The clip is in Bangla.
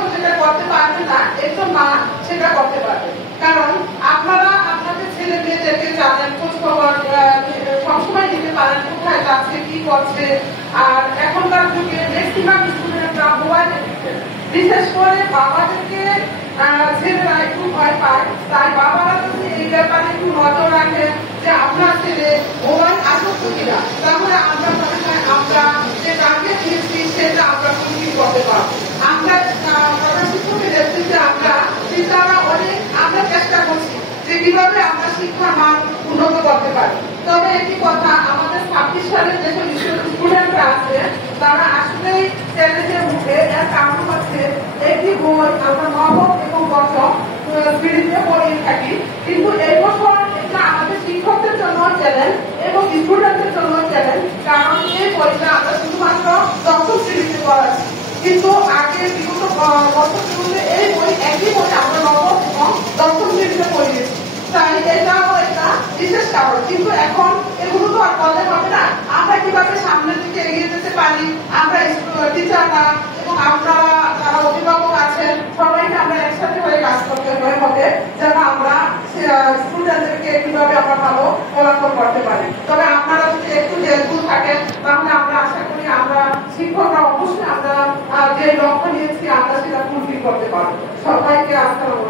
অভিভাবক যেটা করতে পারবে না, একজন মা সেটা করতে পারবে। কারণ আপনারা আপনাদের ছেলে মেয়েদেরকে জানেন, খোঁজ খবর সবসময় দিতে পারেন, কোথায় যাচ্ছে, কি করছে। আর এখনকার যুগে ম্যাক্সিমাম স্টুডেন্টরা মোবাইল এডিক্টেড, বিশেষ করে বাবাদেরকে ছেলেরা একটু ভয় পায়। তাই বাবারা যদি এই ব্যাপারে একটু নজর রাখেন যে আপনার ছেলে মোবাইল আসক্ত কিনা, তাহলে আমরা মনে হয় আমরা যে টার্গেট দিয়েছি সেটা আমরা ফুলফিল করতে পারবো। আমরা প্রধান শিক্ষকের নেতৃত্বে আমরা চিন্তারা অনেক আমরা চেষ্টা করছি যে কিভাবে আমরা শিক্ষার মান উন্নত করতে পারি। তবে একটি কথা, আমাদের 26 সালের যেসব স্টুডেন্টরা আছে তারা আসলেই চ্যালেঞ্জের মুখে। এর কারণ হচ্ছে একটি বই আমরা নবম এবং দশম শ্রেণীতে পড়িয়ে থাকি, কিন্তু এই বছর এটা আমাদের শিক্ষকদের জন্য চ্যালেঞ্জ এবং স্টুডেন্টদের জন্য চ্যালেঞ্জ। কারণ এই বইটা আমরা শুধুমাত্র দশম শ্রেণীতে পড়াচ্ছি, কিন্তু আগে বিগত বছরগুলোতে এই বই একই বই আমরা নবম এবং দশম শ্রেণীতে পড়িয়েছি। তাই এটাও একটা বিশেষ কারণ। কিন্তু এখন এগুলো তো আর বললে হবে না, আমরা কিভাবে সামনের দিকে এগিয়ে যেতে পারি, আমরা টিচাররা এবং আপনারা যারা অভিভাবক আছেন সবাইকে আমরা একসাথে হয়ে কাজ করতে হবে, যেন আমরা স্টুডেন্টদেরকে কিভাবে আমরা ভালো ফলাফল করতে পারি। তবে আপনারা যদি একটু হেল্পফুল থাকেন তাহলে আমরা আশা করি আমরা শিক্ষকরা অবশ্যই আমরা যে লক্ষ্য নিয়েছি আমরা সেটা ফুলফিল করতে পারবো। সবাইকে আসসালামু আলাইকুম।